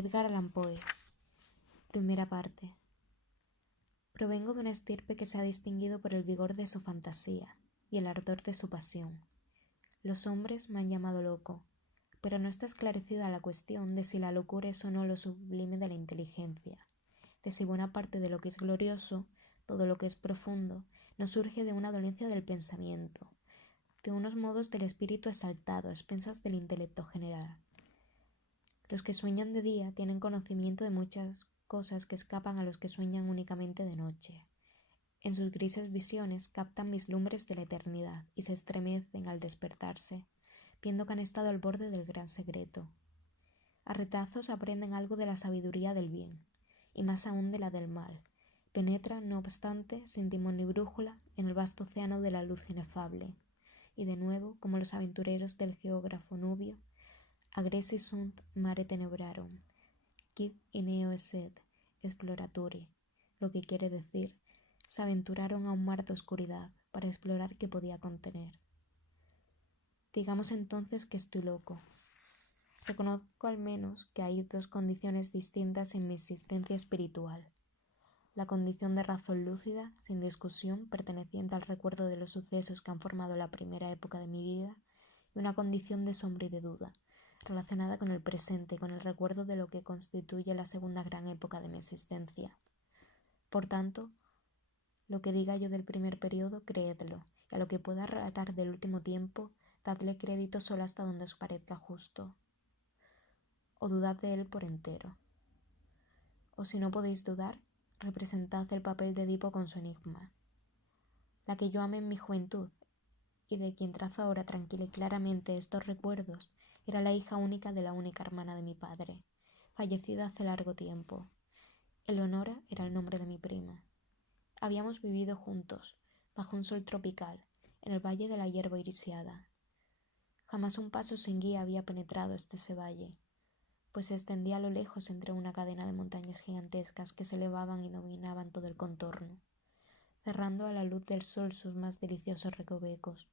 Edgar Allan Poe. Primera parte. Provengo de una estirpe que se ha distinguido por el vigor de su fantasía y el ardor de su pasión. Los hombres me han llamado loco, pero no está esclarecida la cuestión de si la locura es o no lo sublime de la inteligencia, de si buena parte de lo que es glorioso, todo lo que es profundo, no surge de una dolencia del pensamiento, de unos modos del espíritu exaltado a expensas del intelecto general. Los que sueñan de día tienen conocimiento de muchas cosas que escapan a los que sueñan únicamente de noche. En sus grises visiones captan vislumbres de la eternidad y se estremecen al despertarse, viendo que han estado al borde del gran secreto. A retazos aprenden algo de la sabiduría del bien, y más aún de la del mal. Penetran, no obstante, sin timón ni brújula, en el vasto océano de la luz inefable, y de nuevo, como los aventureros del geógrafo Nubio, Agresi sunt mare tenebrarum, quid in eo esset exploratore, lo que quiere decir, se aventuraron a un mar de oscuridad para explorar qué podía contener. Digamos entonces que estoy loco. Reconozco al menos que hay dos condiciones distintas en mi existencia espiritual. La condición de razón lúcida, sin discusión, perteneciente al recuerdo de los sucesos que han formado la primera época de mi vida, y una condición de sombra y de duda, relacionada con el presente y con el recuerdo de lo que constituye la segunda gran época de mi existencia. Por tanto, lo que diga yo del primer periodo, creedlo, y a lo que pueda relatar del último tiempo, dadle crédito solo hasta donde os parezca justo, o dudad de él por entero. O si no podéis dudar, representad el papel de Edipo con su enigma. La que yo amé en mi juventud, y de quien trazo ahora tranquila y claramente estos recuerdos, era la hija única de la única hermana de mi padre, fallecida hace largo tiempo. Eleonora era el nombre de mi prima. Habíamos vivido juntos, bajo un sol tropical, en el valle de la hierba irisiada. Jamás un paso sin guía había penetrado ese valle, pues se extendía a lo lejos entre una cadena de montañas gigantescas que se elevaban y dominaban todo el contorno, cerrando a la luz del sol sus más deliciosos recovecos.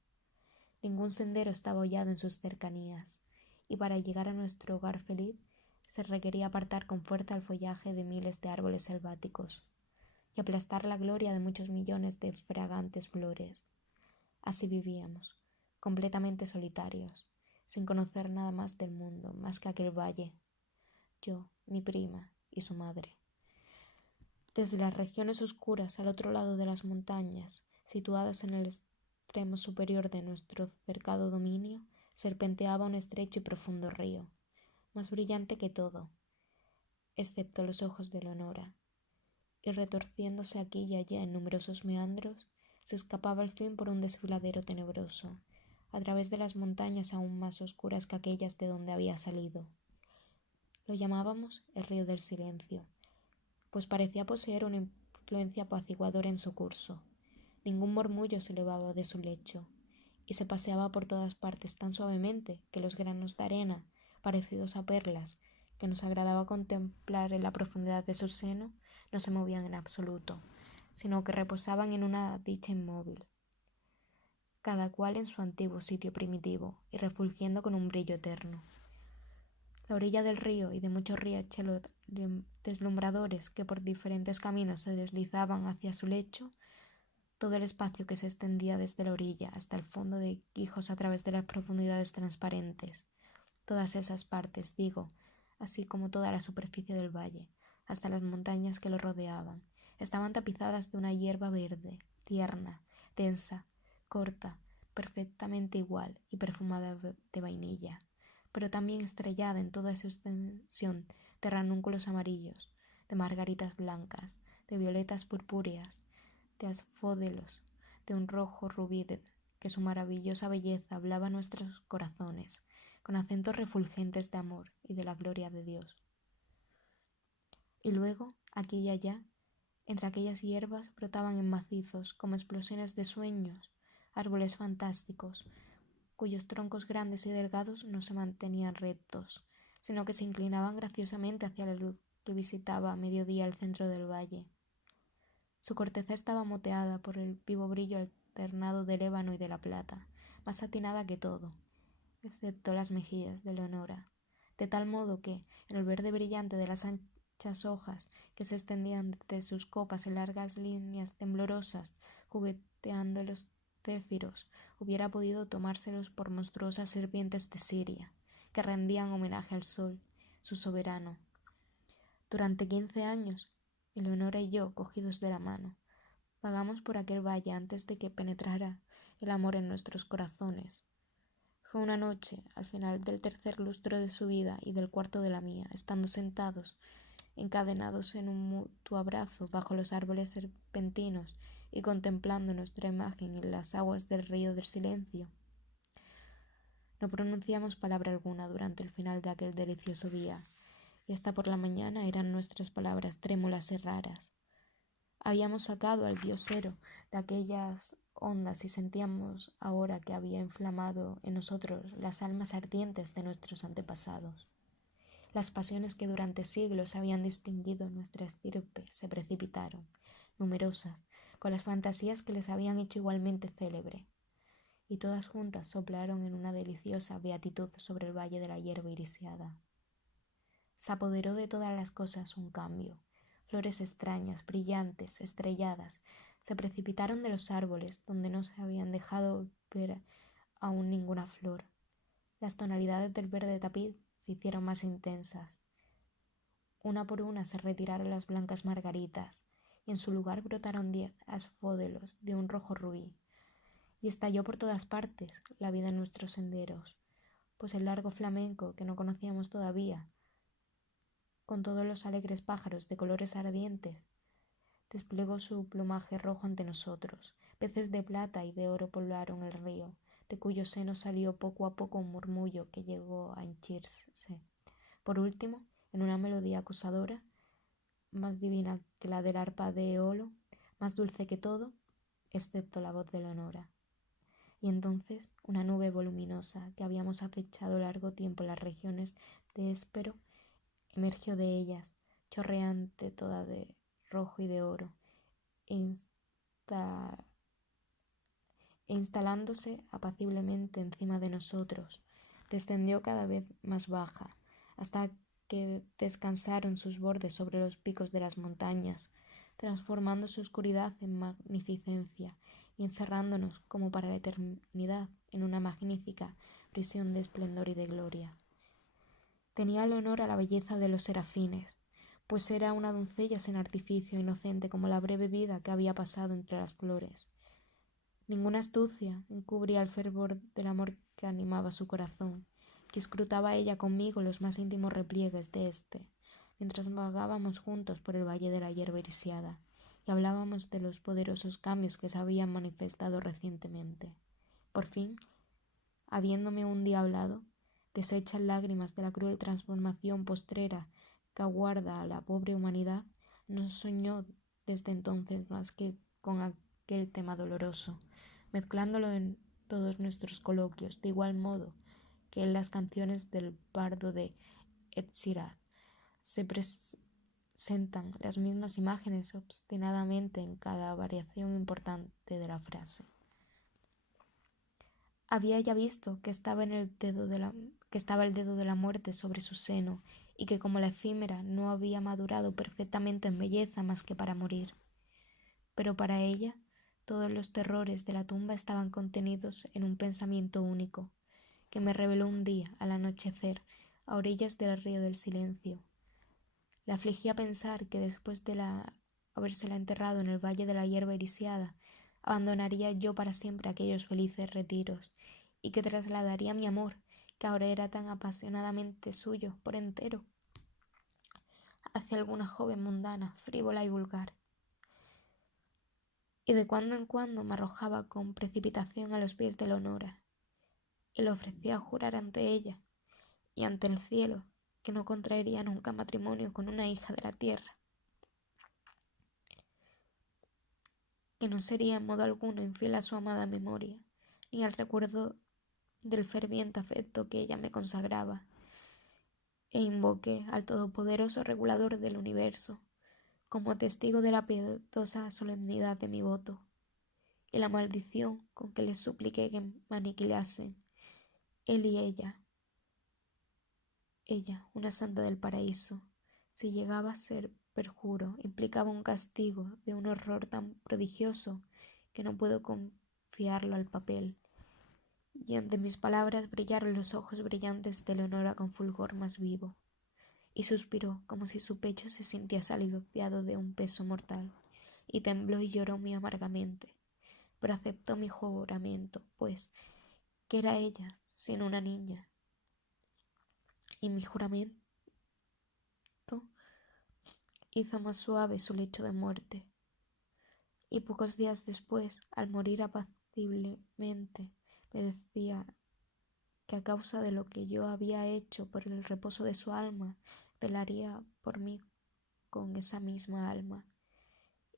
Ningún sendero estaba hollado en sus cercanías, y para llegar a nuestro hogar feliz se requería apartar con fuerza el follaje de miles de árboles selváticos y aplastar la gloria de muchos millones de fragantes flores. Así vivíamos, completamente solitarios, sin conocer nada más del mundo, más que aquel valle, yo, mi prima y su madre. Desde las regiones oscuras al otro lado de las montañas, situadas en el extremo superior de nuestro cercado dominio, serpenteaba un estrecho y profundo río, más brillante que todo, excepto los ojos de Leonora, y retorciéndose aquí y allá en numerosos meandros, se escapaba al fin por un desfiladero tenebroso, a través de las montañas aún más oscuras que aquellas de donde había salido. Lo llamábamos el río del silencio, pues parecía poseer una influencia apaciguadora en su curso. Ningún murmullo se elevaba de su lecho, y se paseaba por todas partes tan suavemente que los granos de arena, parecidos a perlas, que nos agradaba contemplar en la profundidad de su seno, no se movían en absoluto, sino que reposaban en una dicha inmóvil, cada cual en su antiguo sitio primitivo y refulgiendo con un brillo eterno. La orilla del río y de muchos riachuelos deslumbradores que por diferentes caminos se deslizaban hacia su lecho, todo el espacio que se extendía desde la orilla hasta el fondo de Quijos a través de las profundidades transparentes, todas esas partes, digo, así como toda la superficie del valle, hasta las montañas que lo rodeaban, estaban tapizadas de una hierba verde, tierna, densa, corta, perfectamente igual y perfumada de vainilla, pero también estrellada en toda su extensión de ranúnculos amarillos, de margaritas blancas, de violetas purpúreas, de asfódelos, de un rojo rubí que su maravillosa belleza hablaba a nuestros corazones, con acentos refulgentes de amor y de la gloria de Dios. Y luego, aquí y allá, entre aquellas hierbas brotaban en macizos, como explosiones de sueños, árboles fantásticos, cuyos troncos grandes y delgados no se mantenían rectos, sino que se inclinaban graciosamente hacia la luz que visitaba a mediodía el centro del valle. Su corteza estaba moteada por el vivo brillo alternado del ébano y de la plata, más satinada que todo, excepto las mejillas de Leonora, de tal modo que, en el verde brillante de las anchas hojas que se extendían de sus copas en largas líneas temblorosas, jugueteando los céfiros, hubiera podido tomárselos por monstruosas serpientes de Siria, que rendían homenaje al sol, su soberano. Durante 15 años, Eleonora y yo, cogidos de la mano, vagamos por aquel valle antes de que penetrara el amor en nuestros corazones. Fue una noche, al final del tercer lustro de su vida y del cuarto de la mía, estando sentados, encadenados en un mutuo abrazo bajo los árboles serpentinos y contemplando nuestra imagen en las aguas del río del silencio. No pronunciamos palabra alguna durante el final de aquel delicioso día, y hasta por la mañana eran nuestras palabras trémulas y raras. Habíamos sacado al diosero de aquellas ondas y sentíamos ahora que había inflamado en nosotros las almas ardientes de nuestros antepasados. Las pasiones que durante siglos habían distinguido nuestra estirpe se precipitaron, numerosas, con las fantasías que les habían hecho igualmente célebre, y todas juntas soplaron en una deliciosa beatitud sobre el valle de la hierba irisada. Se apoderó de todas las cosas un cambio. Flores extrañas, brillantes, estrelladas, se precipitaron de los árboles donde no se habían dejado ver aún ninguna flor. Las tonalidades del verde tapiz se hicieron más intensas. Una por una se retiraron las blancas margaritas, y en su lugar brotaron 10 asfódelos de un rojo rubí. Y estalló por todas partes la vida en nuestros senderos, pues el largo flamenco, que no conocíamos todavía, con todos los alegres pájaros de colores ardientes, desplegó su plumaje rojo ante nosotros. Peces de plata y de oro poblaron el río, de cuyo seno salió poco a poco un murmullo que llegó a henchirse. Por último, en una melodía acusadora, más divina que la del arpa de Eolo, más dulce que todo, excepto la voz de Leonora. Y entonces una nube voluminosa que habíamos acechado largo tiempo en las regiones de Éspero emergió de ellas, chorreante toda de rojo y de oro, e instalándose apaciblemente encima de nosotros, descendió cada vez más baja, hasta que descansaron sus bordes sobre los picos de las montañas, transformando su oscuridad en magnificencia y encerrándonos como para la eternidad en una magnífica prisión de esplendor y de gloria. Tenía Leonora la belleza de los serafines, pues era una doncella sin artificio, inocente como la breve vida que había pasado entre las flores. Ninguna astucia encubría el fervor del amor que animaba su corazón, que escrutaba ella conmigo los más íntimos repliegues de éste, mientras vagábamos juntos por el valle de la hierba irisiada y hablábamos de los poderosos cambios que se habían manifestado recientemente. Por fin, habiéndome un día hablado, deshecha en lágrimas de la cruel transformación postrera que aguarda a la pobre humanidad, no soñó desde entonces más que con aquel tema doloroso, mezclándolo en todos nuestros coloquios, de igual modo que en las canciones del bardo de Etzirad se presentan las mismas imágenes obstinadamente en cada variación importante de la frase. Había ya visto que estaba el dedo de la muerte sobre su seno, y que como la efímera no había madurado perfectamente en belleza más que para morir. Pero para ella todos los terrores de la tumba estaban contenidos en un pensamiento único, que me reveló un día, al anochecer, a orillas del río del silencio. Le afligía pensar que después de habérsela enterrado en el valle de la hierba irisiada, abandonaría yo para siempre aquellos felices retiros, y que trasladaría mi amor, que ahora era tan apasionadamente suyo por entero, hacia alguna joven mundana, frívola y vulgar. Y de cuando en cuando me arrojaba con precipitación a los pies de Leonora, y le ofrecía jurar ante ella y ante el cielo que no contraería nunca matrimonio con una hija de la tierra, que no sería en modo alguno infiel a su amada memoria, ni al recuerdo del ferviente afecto que ella me consagraba, e invoqué al todopoderoso regulador del universo como testigo de la piadosa solemnidad de mi voto, y la maldición con que les supliqué que me aniquilasen, él y ella, Ella, una santa del paraíso, si llegaba a ser perjuro, implicaba un castigo de un horror tan prodigioso que no puedo confiarlo al papel. Y ante mis palabras brillaron los ojos brillantes de Leonora con fulgor más vivo, y suspiró como si su pecho se sintiese aliviado de un peso mortal, y tembló y lloró muy amargamente, pero aceptó mi juramento, pues, ¿qué era ella sino una niña? Y mi juramento hizo más suave su lecho de muerte, y pocos días después, al morir apaciblemente, me decía que a causa de lo que yo había hecho por el reposo de su alma, velaría por mí con esa misma alma,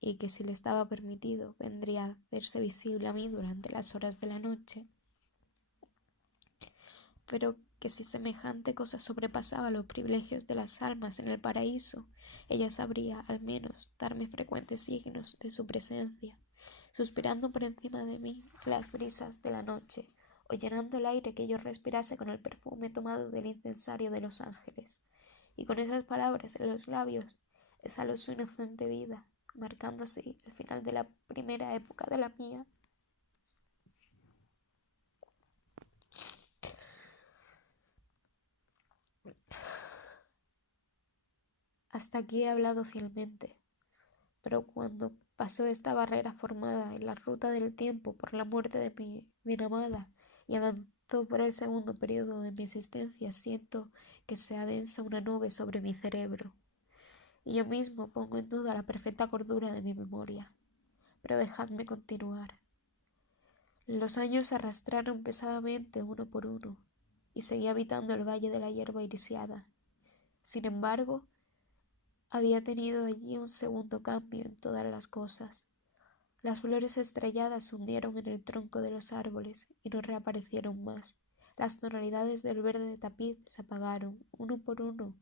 y que si le estaba permitido, vendría a hacerse visible a mí durante las horas de la noche, pero que si semejante cosa sobrepasaba los privilegios de las almas en el paraíso, ella sabría, al menos, darme frecuentes signos de su presencia, suspirando por encima de mí las brisas de la noche, o llenando el aire que yo respirase con el perfume tomado del incensario de los ángeles, y con esas palabras en los labios exhaló su inocente vida, marcando así el final de la primera época de la mía. Hasta aquí he hablado fielmente, pero cuando pasó esta barrera formada en la ruta del tiempo por la muerte de mi bien amada y avanzó por el segundo periodo de mi existencia, siento que se adensa una nube sobre mi cerebro, y yo mismo pongo en duda la perfecta cordura de mi memoria. Pero dejadme continuar. Los años se arrastraron pesadamente uno por uno, y seguí habitando el valle de la hierba iriciada. Sin embargo, había tenido allí un segundo cambio en todas las cosas. Las flores estrelladas se hundieron en el tronco de los árboles y no reaparecieron más. Las tonalidades del verde tapiz se apagaron. Uno por uno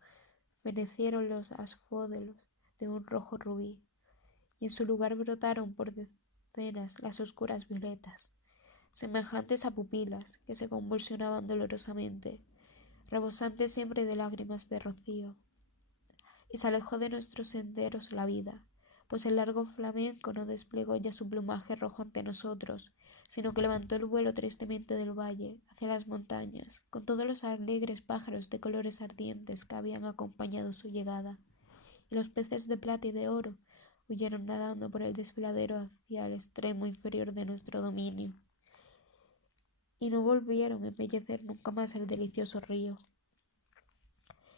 fenecieron los asfódelos de un rojo rubí, y en su lugar brotaron por decenas las oscuras violetas, semejantes a pupilas que se convulsionaban dolorosamente, rebosantes siempre de lágrimas de rocío. Y se alejó de nuestros senderos la vida, pues el largo flamenco no desplegó ya su plumaje rojo ante nosotros, sino que levantó el vuelo tristemente del valle hacia las montañas, con todos los alegres pájaros de colores ardientes que habían acompañado su llegada, y los peces de plata y de oro huyeron nadando por el desfiladero hacia el extremo inferior de nuestro dominio, y no volvieron a embellecer nunca más el delicioso río.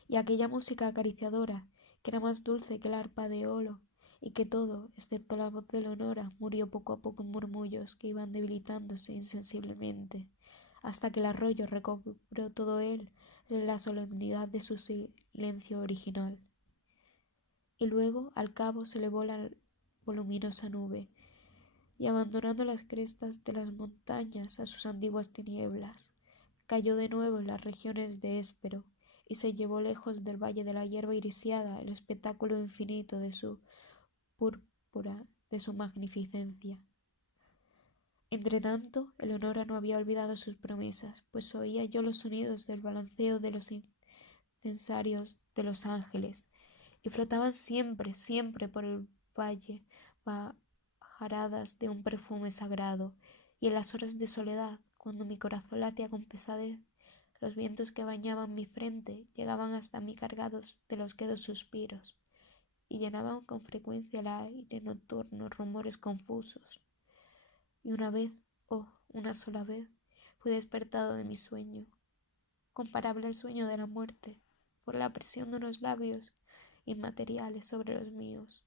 Y aquella música acariciadora, que era más dulce que el arpa de olo, y que todo, excepto la voz de Leonora, murió poco a poco en murmullos que iban debilitándose insensiblemente, hasta que el arroyo recobró todo él la solemnidad de su silencio original. Y luego, al cabo, se elevó la voluminosa nube, y abandonando las crestas de las montañas a sus antiguas tinieblas, cayó de nuevo en las regiones de Éspero, y se llevó lejos del valle de la hierba iriciada el espectáculo infinito de su púrpura, de su magnificencia. Entretanto, Eleonora no había olvidado sus promesas, pues oía yo los sonidos del balanceo de los incensarios de los ángeles, y flotaban siempre, siempre por el valle bajaradas de un perfume sagrado, y en las horas de soledad, cuando mi corazón latía con pesadez, los vientos que bañaban mi frente llegaban hasta mí cargados de los quedos suspiros, y llenaban con frecuencia el aire nocturno rumores confusos. Y una vez, oh, una sola vez, fui despertado de mi sueño, comparable al sueño de la muerte, por la presión de unos labios inmateriales sobre los míos.